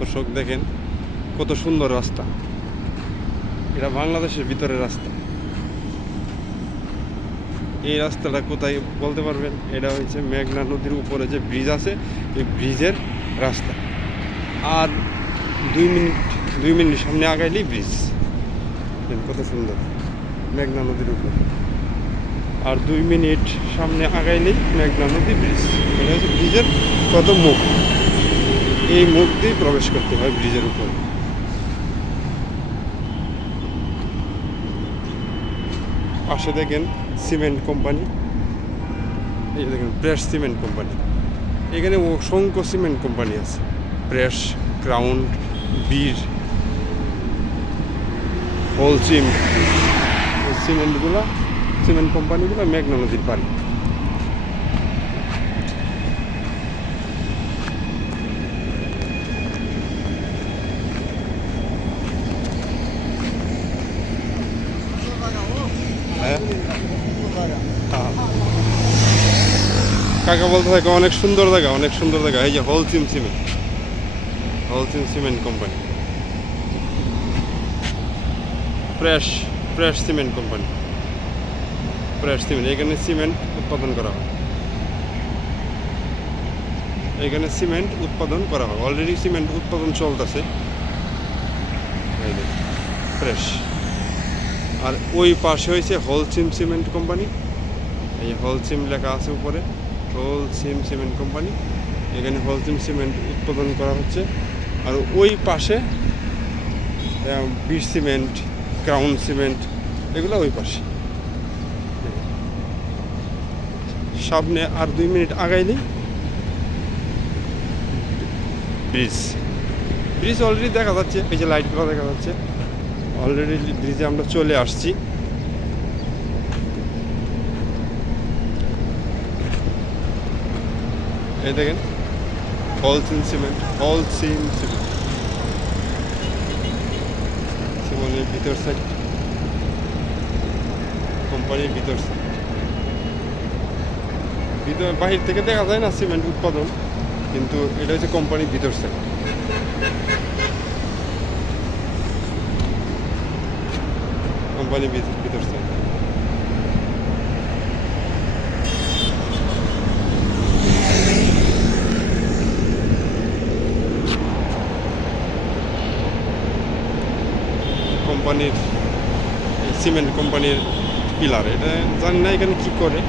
দর্শক দেখেন কত সুন্দর রাস্তা, এটা বাংলাদেশের ভিতরে রাস্তা। এই রাস্তাটা কোথায় বলতে পারবেন? এটা হচ্ছে মেঘনা নদীর উপরে যে ব্রিজ আছে, এই ব্রিজের রাস্তা। আর 2 মিনিট সামনে আগাইলেই ব্রিজ। কত সুন্দর, মেঘনা নদীর উপর। আর 2 মিনিট সামনে আগাইলেই মেঘনা নদী ব্রিজ। এটা হচ্ছে ব্রিজের কত মুখ, এই মুখ দিয়ে প্রবেশ করতে হয় ব্রিজের উপর। পাশে দেখেন সিমেন্ট কোম্পানি, এই দেখেন প্রেস সিমেন্ট কোম্পানি। এখানে অসংখ্য সিমেন্ট কোম্পানি আছে, প্রেস, ক্রাউন, বীর, হোলসিম। এই সিমেন্ট কোম্পানিগুলো মেঘনা নদীর পাড়ে। কাকা বলতে থাকে অনেক সুন্দর জায়গা, অনেক সুন্দর জায়গা। এই যে Holcim cement company, press cement company, press cement. এখানে সিমেন্ট উৎপাদন করা হয়, অলরেডি সিমেন্ট উৎপাদন চলতেছে। প্রেস। আর ওই পাশে হয়েছে হোলসিম সিমেন্ট কোম্পানি, এই হোলসিম লেখা আছে উপরে, হোলসিম সিমেন্ট কোম্পানি। এখানে হোলসিম সিমেন্ট উৎপাদন করা হচ্ছে। আর ওই পাশে বীর সিমেন্ট, ক্রাউন সিমেন্ট, এগুলো ওই পাশে। সামনে আর 2 মিনিট আগাইলেই ব্রিজ অলরেডি দেখা যাচ্ছে, এই যে লাইটগুলো দেখা যাচ্ছে। অলরেডি ব্রিজে আমরা চলে আসছি। এই দেখেন হোলসিম সিমেন্ট, সিমেন্টের ভিতর সাইড, কোম্পানির ভিতর সাইড। বাহির থেকে দেখা যায় না সিমেন্ট উৎপাদন, কিন্তু এটা হচ্ছে কোম্পানির ভিতর সাইড। কোম্পানির ভিতর সাইড। কোম্পানির সিমেন্ট কোম্পানির পিলার, এটা জানি না এখানে কি করে।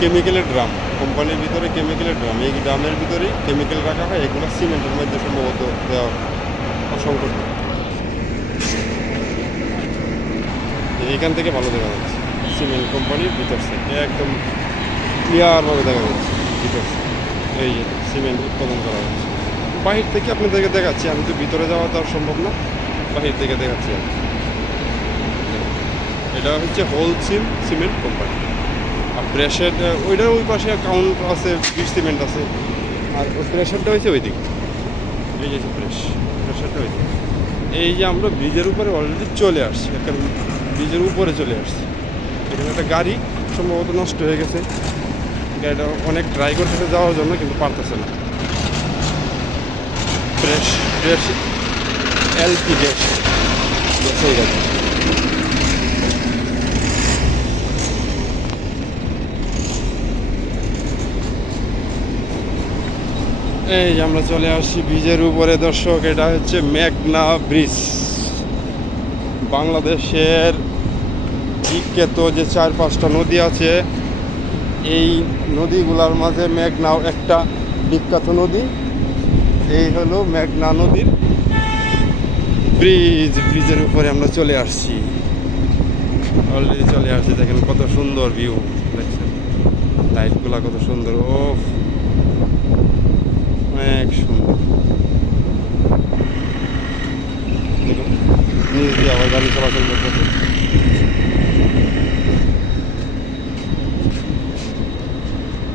কেমিক্যালের ড্রাম, কোম্পানির ভিতরে কেমিক্যালের ড্রাম, এই ড্রামের ভিতরেই কেমিক্যাল রাখা হয়। এগুলো সিমেন্টের মধ্যে সম্ভবত দেওয়া অসংখ্য। এইখান থেকে ভালো দেখা যাচ্ছে সিমেন্ট কোম্পানির ভিতর সাইড, একদম ক্লিয়ারভাবে দেখা যাচ্ছে ভিতর সাইড। এই যে সিমেন্ট উৎপাদন করা হচ্ছে। বাহির থেকে আপনাদেরকে দেখাচ্ছি, আমি তো ভিতরে যাওয়া তো আর সম্ভব না, বাহির থেকে দেখাচ্ছি। এটা হচ্ছে হোলসিম সিমেন্ট কোম্পানি। আর প্রেশার ওইটার ওই পাশে কাউন্ট আছে, বীর সিমেন্ট আছে। আর ওই প্রেশারটা হয়েছে ওই দিকে, এই যে প্রেশারটা ওই দিকে। এই যে আমরা ব্রিজের উপরে অলরেডি চলে আসছি, একটা ব্রিজের উপরে চলে আসছি। এখানে একটা গাড়ি সম্ভবত নষ্ট হয়ে গেছে, গাড়িটা অনেক ট্রাই করতেছে যাওয়ার জন্য, কিন্তু পারতেছে না। প্রেস এলপি গ্যাস হয়ে গেছে। এই যে আমরা চলে আসছি ব্রিজের উপরে দর্শক। এটা হচ্ছে মেঘনা ব্রিজ। বাংলাদেশের বিখ্যাত যে 4-5টা নদী আছে, এই নদীগুলোর মাঝে মেঘনাও একটা বিখ্যাত নদী। এই হলো মেঘনা নদীর ব্রিজের উপরে আমরা চলে আসছি, অলরেডি চলে আসছি। দেখেন কত সুন্দর ভিউ, দেখছেন লাইটগুলা কত সুন্দর, ও অনেক সুন্দর। নিচ দিয়ে আবার গাড়ি চলাচল করতেছে।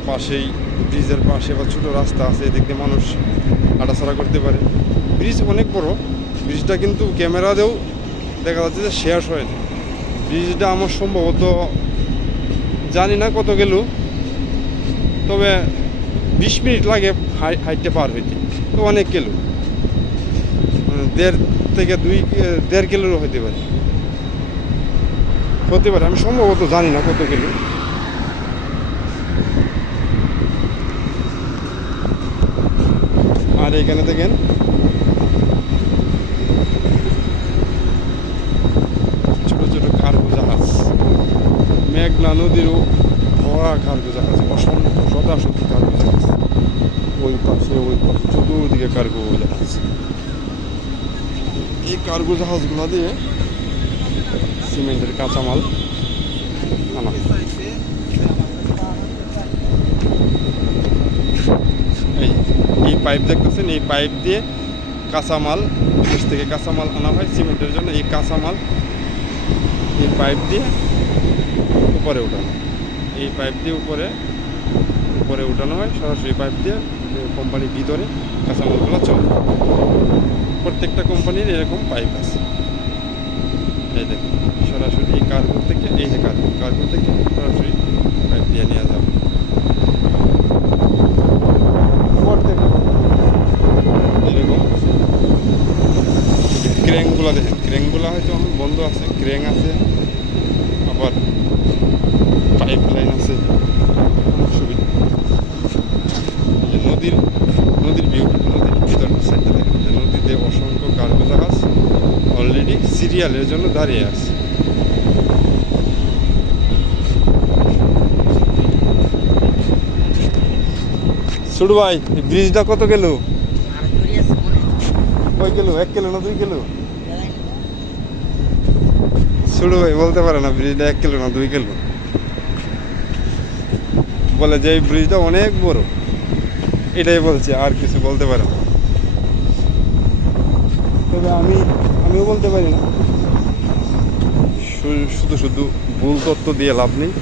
পাশেই ব্রিজের পাশে বা ছোটো রাস্তা আছে, এদিক দিয়ে মানুষ হাঁটাচলা করতে পারে। ব্রিজ অনেক বড়, ব্রিজটা কিন্তু ক্যামেরাতেও দেখা যাচ্ছে যে শেষ হয় না। ব্রিজটা আমার সম্ভবত জানি না কত গেল, তবে 20 মিনিট লাগে হাইটে পার হইতে, তো অনেক গেল, 1.5 থেকে 2.5 কিলোরও হতে পারে, আমি সম্ভবত জানি না কত কিলো। আর এখানে দেখেন ছোট ছোট কার্গো জাহাজ, মেঘনা নদীরও ভরা কার্গো জাহাজ, অসংখ্য শতাশতি কার্গো জাহাজ, ওই পাশে চতুর্দিকে কার্গো জাহাজ। এই কার্গো জাহাজগুলো দিয়ে সিমেন্টের কাঁচামাল আনা হয়। এই পাইপ দেখতেছেন, এই পাইপ দিয়ে কাঁচামাল, বিদেশ থেকে কাঁচামাল আনা হয় সিমেন্টের জন্য। এই কাঁচামাল এই পাইপ দিয়ে উপরে উঠানো, এই পাইপ দিয়ে উপরে উঠানো হয়, সরাসরি পাইপ দিয়ে কোম্পানির ভিতরে কাঁচামালগুলো চলে। প্রত্যেকটা কোম্পানির এরকম পাইপ আছে। এই দেখুন সরাসরি এই কার্গো থেকে, এই যে কার্গো থেকে সরাসরি পাইপ দিয়ে নেওয়া যাবে। এরকম ক্রেনগুলো দেখেন, ক্রেনগুলো হয়তো এখন বন্ধ আছে, ক্রেন আছে, আবার পাইপ লাইন আছে, অনেক সুবিধা। এই যে নদীর ভিউ, নদীর ভিতর সাইডটা দেখেন যে নদীতে অসংখ্য কার্গো জাহাজ অলরেডি সিরিয়ালের জন্য দাঁড়িয়ে আছে। ছোট ভাই, এই ব্রিজটা কত গেল? কয় কিলো? 1 কিলো না 2 কিলো? ছোট ভাই বলতে পারে না ব্রিজটা 1 কিলো না 2 কিলো। বলে যে এই ব্রিজটা অনেক বড়, এটাই বলছে, আর কিছু বলতে পারে না। তবে আমিও বলতে পারি না, শুধু ভুল তথ্য দিয়ে লাভ নেই।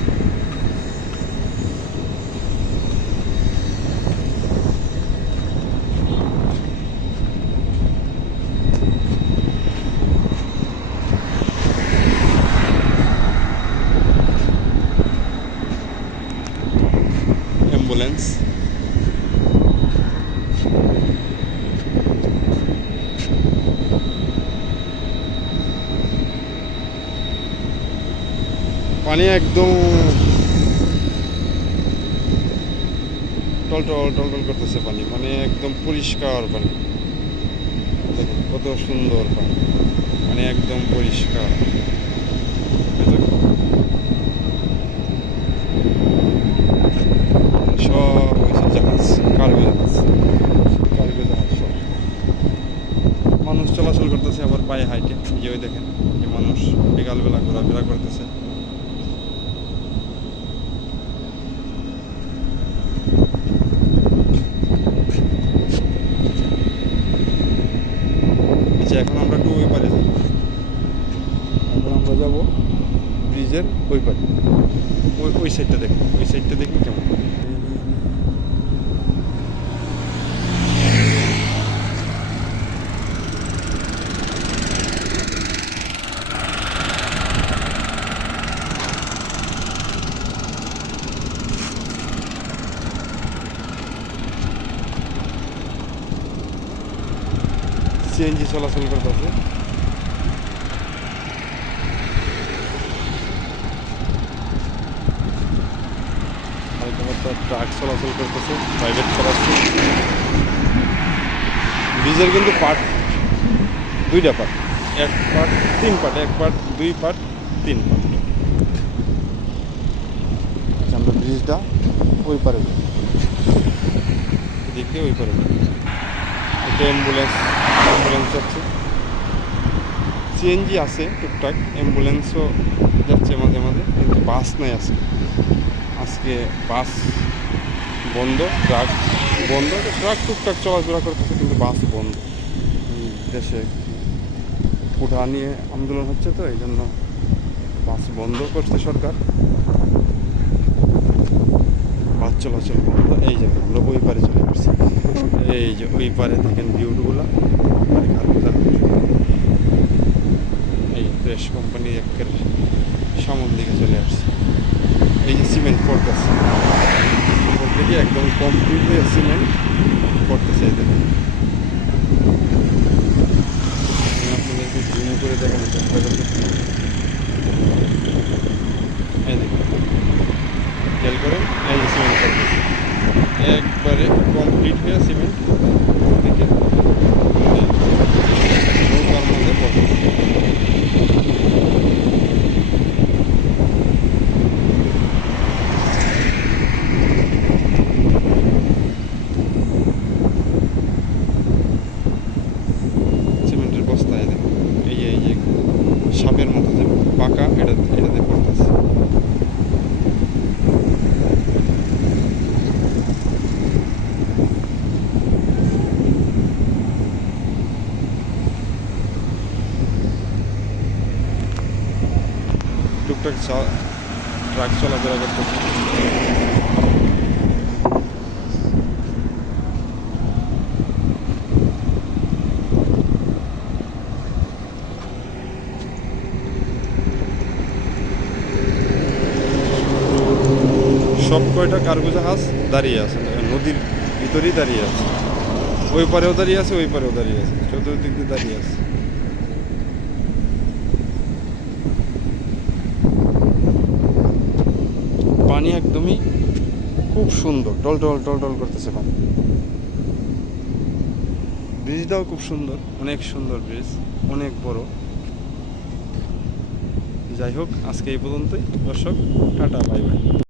অ্যাম্বুলেন্স, পানি একদম টলটল করতেছে পানি, মানে একদম পরিষ্কার পানি। দেখেন কত সুন্দর পানি, মানে একদম পরিষ্কার। সব হয়েছে জাহাজ, কার্গো জাহাজ সব। মানুষ চলাচল করতেছে আবার পায়ে হাইটে, যে ওই দেখেন যে মানুষ বিকালবেলা ঘোরাফেরা করতেছে। এখন আমরা একটু ওই পারে যাই, এখন আমরা যাবো ব্রিজের ওই পারে। ওই সাইডটা দেখি, ওই সাইডটা দেখি কেমন। সিএনজি চলাচল করতেছে, ট্রাক চলাচল করতেছে, প্রাইভেট চালাচ্ছে। ব্রিজের কিন্তু পার্ট, 2টা part, 1 part 3 part, 1 part 2 part 3 part. আমরা ব্রিজটা ওই পারে দেখে ওই পারে একটা অ্যাম্বুলেন্স যাচ্ছে, সিএনজি আছে টুকটাক, অ্যাম্বুলেন্সও যাচ্ছে মাঝে মাঝে, কিন্তু বাস নাই আজকে বাস বন্ধ, ট্রাক বন্ধ, ট্রাক টুকটাক চলাফেরা করতেছে, কিন্তু বাস বন্ধ। দেশে কোটা নিয়ে আন্দোলন হচ্ছে, তো এই জন্য বাস বন্ধ করছে সরকার, বাস চলাচল বন্ধ। এই যে আমরা ওই পারে চলে আসছি, এই যে ওই পারে দেখেন ভিউগুলা, এই প্রেস কোম্পানি একের সামন দিকে চলে আসছে। এই যে সিমেন্ট পড়তেছে, বলতে কি একদম কমপ্লিট হয়ে সিমেন্ট পড়তেছে। এই দেখেন, আপনাদেরকে জুম করে দেখানোর চেষ্টা করতে। এই দেখুন, খেয়াল করেন, এই যে সিমেন্ট পড়তেছে একবারে কমপ্লিট হয়ে সিমেন্ট দিকে নৌকার মধ্যে পড়তেছে। সিমেন্টের বস্তায় দেখুন, এই যে সাপের মতো যে পাকা, এটাতে পড়তেছে। টুকটাক ট্রাক চলাফেরা করতেছে। সব কয়টা কার্গো জাহাজ দাঁড়িয়ে আছে, নদীর ভিতরেই দাঁড়িয়ে আছে। ওই পারেও দাঁড়িয়ে আছে, ওই পারেও দাঁড়িয়ে আছে, চতুর্দিক দিয়ে দাঁড়িয়ে আছে। পানি একদমই খুব সুন্দর, টল করতেছে পানি। ব্রিজটাও খুব সুন্দর, অনেক সুন্দর ব্রিজ, অনেক বড়। যাই হোক, আজকে এই পর্যন্তই দর্শক, টাটা, বাই বাই।